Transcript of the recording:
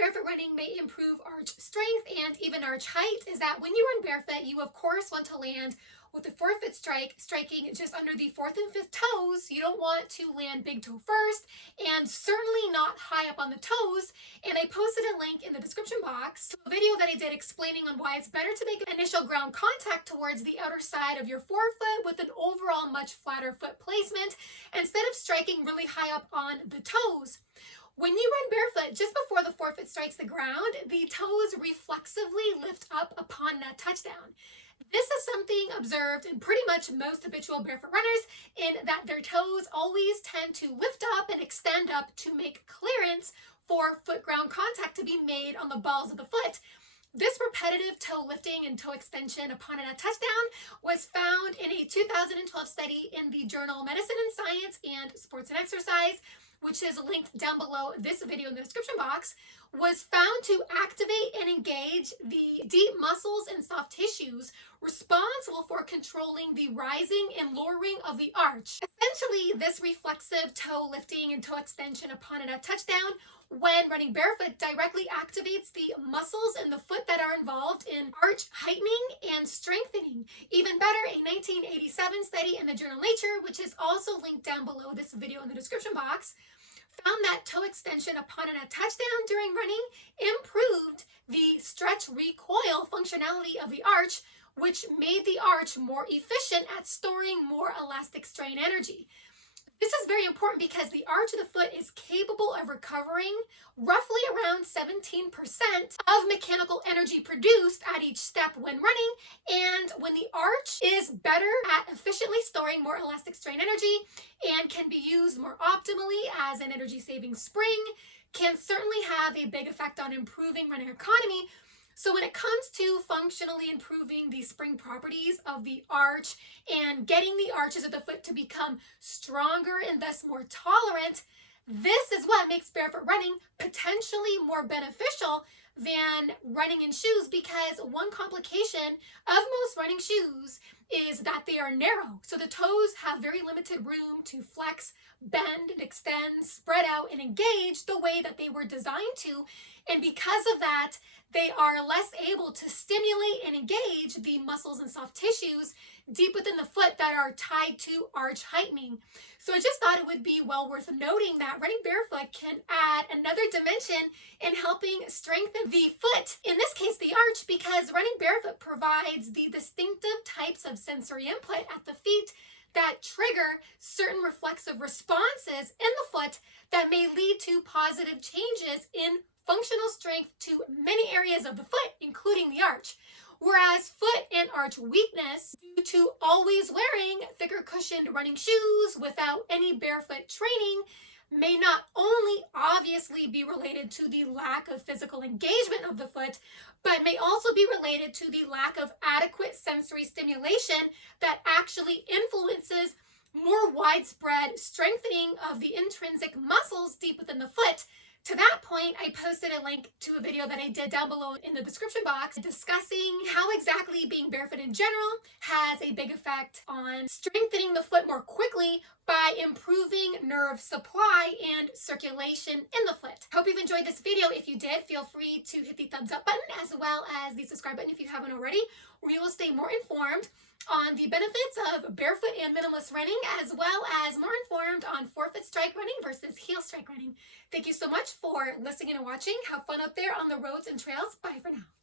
barefoot running may improve arch strength and even arch height is that when you run barefoot, you of course want to land with the forefoot strike striking just under the fourth and fifth toes. You don't want to land big toe first and certainly not high up on the toes. And I posted a link in the description box to a video that I did explaining on why it's better to make initial ground contact towards the outer side of your forefoot with an overall much flatter foot placement instead of striking really high up on the toes. When you run barefoot, just before the forefoot strikes the ground, the toes reflexively lift up upon that touchdown. This is something observed in pretty much most habitual barefoot runners in that their toes always tend to lift up and extend up to make clearance for foot ground contact to be made on the balls of the foot. This repetitive toe lifting and toe extension upon a touchdown was found in a 2012 study in the journal Medicine and Science and Sports and Exercise, which is linked down below this video in the description box, was found to activate and engage the deep muscles and soft tissues responsible for controlling the rising and lowering of the arch. Essentially, this reflexive toe lifting and toe extension upon a touchdown when running barefoot directly activates the muscles in the foot that are involved in arch heightening and strengthening. Even better, a 1987 study in the journal Nature, which is also linked down below this video in the description box, found that toe extension upon a touchdown during running improved the stretch recoil functionality of the arch, which made the arch more efficient at storing more elastic strain energy. This is very important because the arch of the foot is capable of recovering roughly around 17% of mechanical energy produced at each step when running. And when the arch is better at efficiently storing more elastic strain energy and can be used more optimally as an energy saving spring, can certainly have a big effect on improving running economy. So when it comes to functionally improving the spring properties of the arch and getting the arches of the foot to become stronger and thus more tolerant, this is what makes barefoot running potentially more beneficial than running in shoes, because one complication of most running shoes is that they are narrow. So the toes have very limited room to flex, bend, and extend, spread out, and engage the way that they were designed to. And because of that, they are less able to stimulate and engage the muscles and soft tissues deep within the foot that are tied to arch heightening. So I just thought it would be well worth noting that running barefoot can add another dimension in helping strengthen the foot, in this case the arch, because running barefoot provides the distinctive types of sensory input at the feet that trigger certain reflexive responses in the foot that may lead to positive changes in functional strength to many areas of the foot, including the arch. Whereas foot and arch weakness due to always wearing thicker cushioned running shoes without any barefoot training may not only obviously be related to the lack of physical engagement of the foot, but may also be related to the lack of adequate sensory stimulation that actually influences more widespread strengthening of the intrinsic muscles deep within the foot. To that point, I posted a link to a video that I did down below in the description box discussing how exactly being barefoot in general has a big effect on strengthening the foot more quickly by improving nerve supply and circulation in the foot. Hope you've enjoyed this video. If you did, feel free to hit the thumbs up button as well as the subscribe button if you haven't already, where you will stay more informed on the benefits of barefoot and minimalist running, as well as more informed on forefoot strike running versus heel strike running. Thank you so much for listening and watching. Have fun out there on the roads and trails. Bye for now.